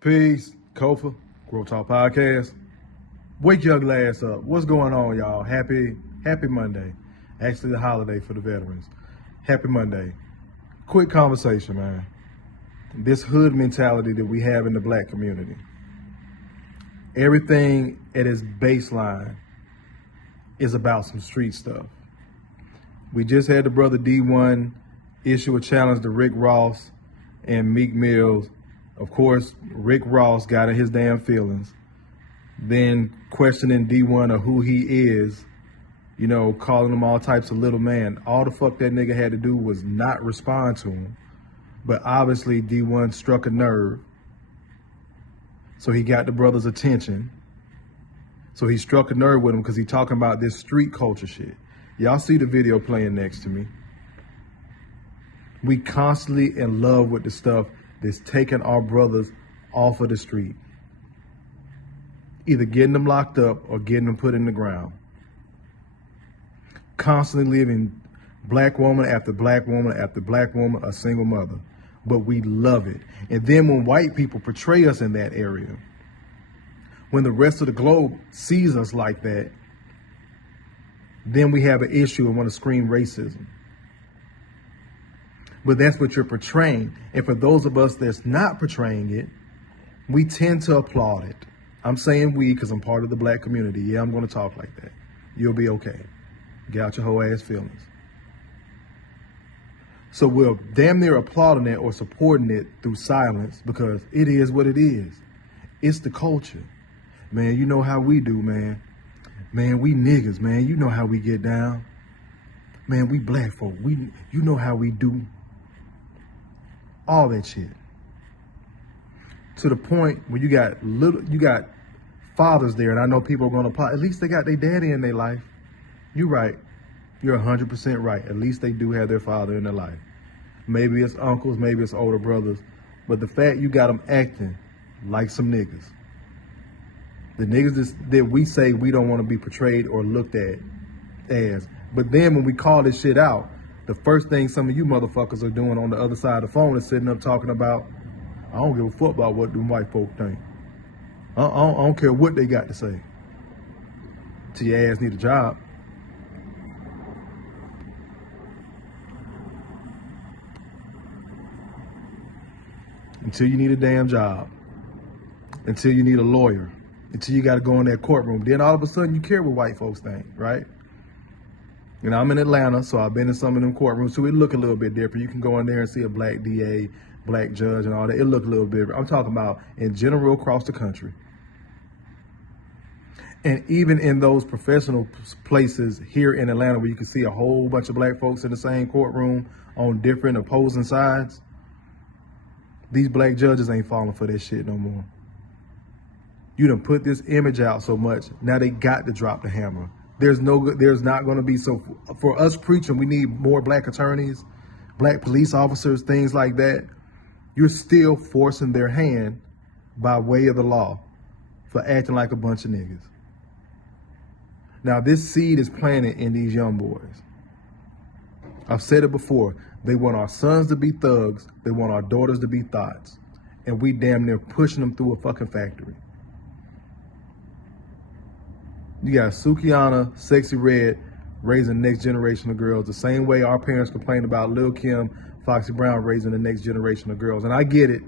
Peace, Kofa, G.R.O.W.T.H podcast. Wake your ugly ass up. What's going on, y'all? Happy Monday. Actually, the holiday for the veterans. Happy Monday. Quick conversation, man. This hood mentality that we have in the black community. Everything at its baseline is about some street stuff. We just had the brother D1 issue a challenge to Rick Ross and Meek Mills. Of course, Rick Ross got in his damn feelings, then questioning D1 of who he is, calling him all types of little man. All the fuck that nigga had to do was not respond to him. But obviously D1 struck a nerve. So he got the brother's attention. So he struck a nerve with him because he talking about this street culture shit. Y'all see the video playing next to me. We constantly in love with the stuff that's taking our brothers off of the street. Either getting them locked up or getting them put in the ground. Constantly living black woman after black woman after black woman, a single mother. But we love it. And then when white people portray us in that area, when the rest of the globe sees us like that, then we have an issue and want to scream racism. But that's what you're portraying. And for those of us that's not portraying it, we tend to applaud it. I'm saying we because I'm part of the black community. Yeah, I'm going to talk like that. You'll be okay. Get out your whole ass feelings. So we're damn near applauding it or supporting it through silence because it is what it is. It's the culture. Man, you know how we do, man. Man, we niggas, man. You know how we get down. Man, we black folk. You know how we do. All that shit. To the point where you got fathers there, and I know people are gonna apply. At least they got their daddy in their life. You're right. You're 100% right. At least they do have their father in their life. Maybe it's uncles, maybe it's older brothers. But the fact you got them acting like some niggas. The niggas that we say we don't want to be portrayed or looked at as. But then when we call this shit out, the first thing some of you motherfuckers are doing on the other side of the phone is sitting up talking about, I don't give a fuck about what them white folk think. I don't care what they got to say. Till your ass need a job. Until you need a damn job. Until you need a lawyer. Until you got to go in that courtroom. Then all of a sudden you care what white folks think, right? I'm in Atlanta, so I've been in some of them courtrooms, so it look a little bit different. You can go in there and see a black DA, black judge and all that. It look a little bit different. I'm talking about in general across the country. And even in those professional places here in Atlanta where you can see a whole bunch of black folks in the same courtroom on different opposing sides, these black judges ain't falling for that shit no more. You done put this image out so much, now they got to drop the hammer. There's not going to be, so for us preaching, we need more black attorneys, black police officers, things like that. You're still forcing their hand by way of the law for acting like a bunch of niggas. Now this seed is planted in these young boys. I've said it before. They want our sons to be thugs. They want our daughters to be thoughts. And we damn near pushing them through a fucking factory. You got Sukianna, Sexy Red, raising the next generation of girls the same way our parents complained about Lil' Kim, Foxy Brown raising the next generation of girls. And I get it.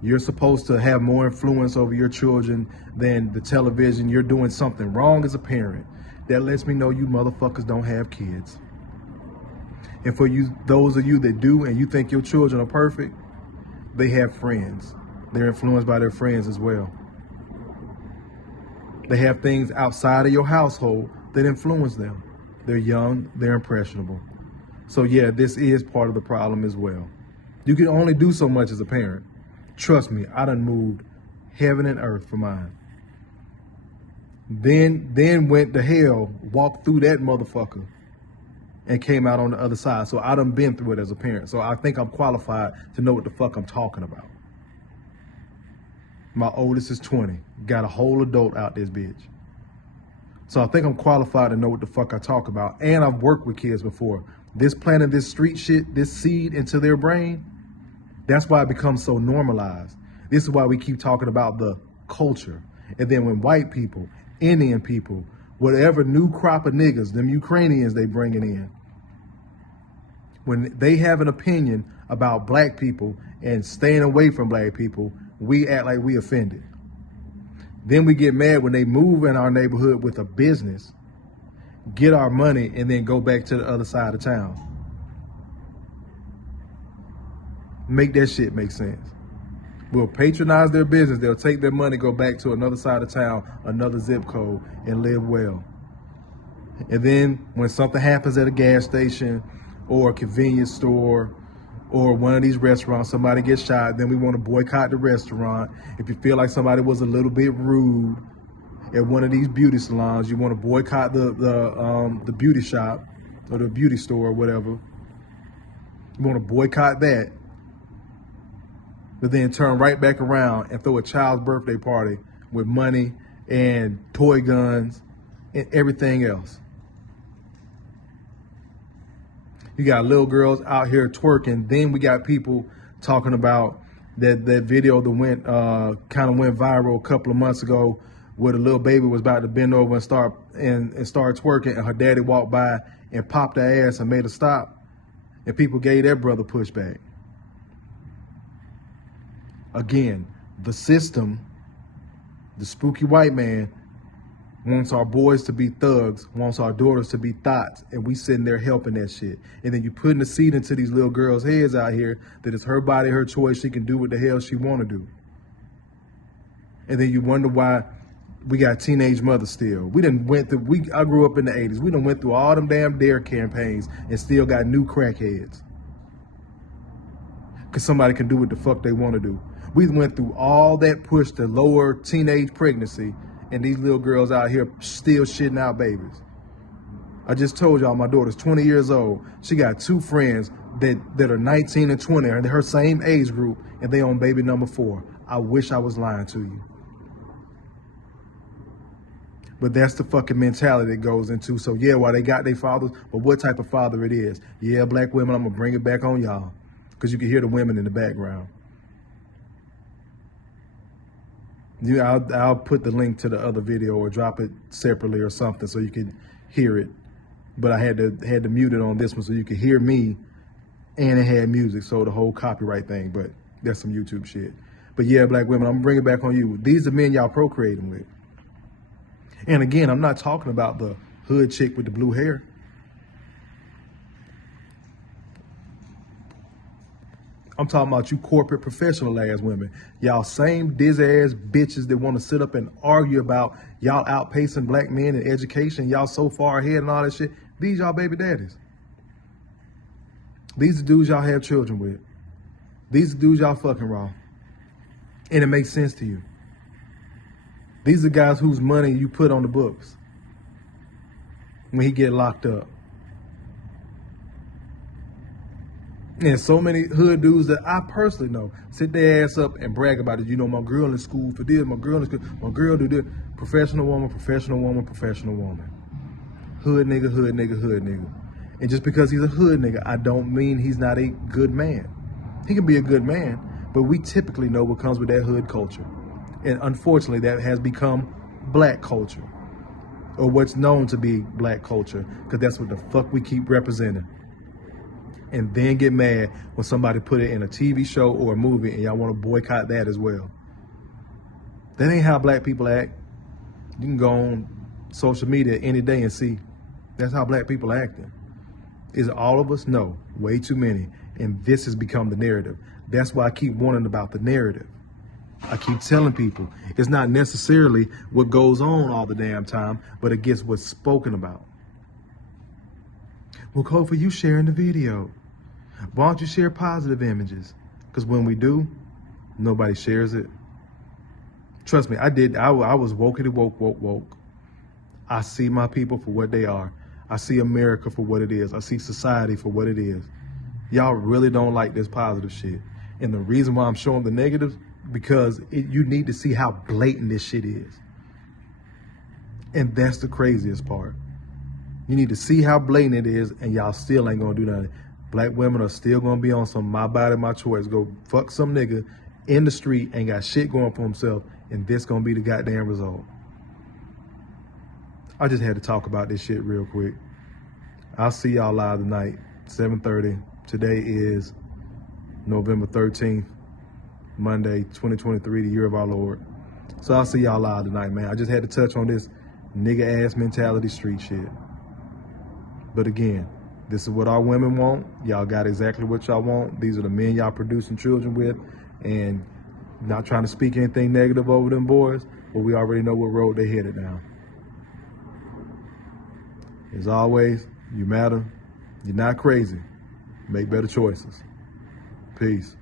You're supposed to have more influence over your children than the television. You're doing something wrong as a parent. That lets me know you motherfuckers don't have kids. And for you, those of you that do and you think your children are perfect, they have friends. They're influenced by their friends as well. They have things outside of your household that influence them. They're young, they're impressionable. So yeah, this is part of the problem as well. You can only do so much as a parent. Trust me, I done moved heaven and earth for mine. Then went to hell, walked through that motherfucker, and came out on the other side. So I done been through it as a parent. So I think I'm qualified to know what the fuck I'm talking about. My oldest is 20. Got a whole adult out this bitch. So I think I'm qualified to know what the fuck I talk about. And I've worked with kids before. This planting this street shit, this seed into their brain, that's why it becomes so normalized. This is why we keep talking about the culture. And then when white people, Indian people, whatever new crop of niggas, them Ukrainians they bringing in, when they have an opinion about black people and staying away from black people, we act like we offended. Then we get mad when they move in our neighborhood with a business, get our money, and then go back to the other side of town. Make that shit make sense. We'll patronize their business. They'll take their money, go back to another side of town, another zip code, and live well. And then when something happens at a gas station or a convenience store or one of these restaurants, somebody gets shot, then we want to boycott the restaurant. If you feel like somebody was a little bit rude at one of these beauty salons, you want to boycott the beauty shop or the beauty store or whatever. You want to boycott that, but then turn right back around and throw a child's birthday party with money and toy guns and everything else. You got little girls out here twerking. Then we got people talking about that video that went kind of went viral a couple of months ago, where the little baby was about to bend over and start twerking, and her daddy walked by and popped her ass and made her stop, and people gave their brother pushback. Again, the system, the spooky white man, wants our boys to be thugs, wants our daughters to be thoughts, and we sitting there helping that shit. And then you putting the seed into these little girls' heads out here that it's her body, her choice, she can do what the hell she want to do. And then you wonder why we got teenage mothers still. I grew up in the 80s. We done went through all them damn DARE campaigns and still got new crackheads. Because somebody can do what the fuck they want to do. We went through all that push to lower teenage pregnancy, and these little girls out here still shitting out babies. I just told y'all my daughter's 20 years old. She got two friends that are 19 and 20, and they're her same age group, and they on baby number 4. I wish I was lying to you. But that's the fucking mentality that goes into, so yeah, while they got their fathers, but what type of father it is. Yeah, black women, I'm gonna bring it back on y'all, because you can hear the women in the background. I'll put the link to the other video or drop it separately or something so you can hear it. But I had to mute it on this one so you could hear me, and it had music, so the whole copyright thing. But that's some YouTube shit. But yeah, black women, I'm gonna bring it back on you. These are men y'all procreating with. And again, I'm not talking about the hood chick with the blue hair. I'm talking about you corporate professional ass women. Y'all same dizzy ass bitches that want to sit up and argue about y'all outpacing black men in education. Y'all so far ahead and all that shit. These y'all baby daddies. These are dudes y'all have children with. These are dudes y'all fucking raw. And it makes sense to you. These are guys whose money you put on the books when he get locked up. And so many hood dudes that I personally know sit their ass up and brag about it. You know, my girl in school for this, my girl in school, my girl do this. Professional woman, professional woman, professional woman. Hood nigga, hood nigga, hood nigga. And just because he's a hood nigga, I don't mean he's not a good man. He can be a good man, but we typically know what comes with that hood culture. And unfortunately, that has become black culture, or what's known to be black culture, because that's what the fuck we keep representing. And then get mad when somebody put it in a TV show or a movie and y'all want to boycott that as well. That ain't how black people act. You can go on social media any day and see. That's how black people acting. Is it all of us? No, way too many. And this has become the narrative. That's why I keep warning about the narrative. I keep telling people it's not necessarily what goes on all the damn time, but it gets what's spoken about. Well, Kofa, you sharing the video. Why don't you share positive images? Because when we do, nobody shares it. Trust me, I did. I was woke. I see my people for what they are. I see America for what it is. I see society for what it is. Y'all really don't like this positive shit. And the reason why I'm showing the negatives, because you need to see how blatant this shit is. And that's the craziest part. You need to see how blatant it is, and y'all still ain't gonna do nothing. Black women are still gonna be on some my body, my choice. Go fuck some nigga in the street, ain't got shit going for himself, and this gonna be the goddamn result. I just had to talk about this shit real quick. I'll see y'all live tonight, 7:30. Today is November 13th, Monday, 2023, the year of our Lord. So I'll see y'all live tonight, man. I just had to touch on this nigga ass mentality street shit. But again, this is what our women want. Y'all got exactly what y'all want. These are the men y'all producing children with. And not trying to speak anything negative over them boys, but we already know what road they headed down. As always, you matter. You're not crazy. Make better choices. Peace.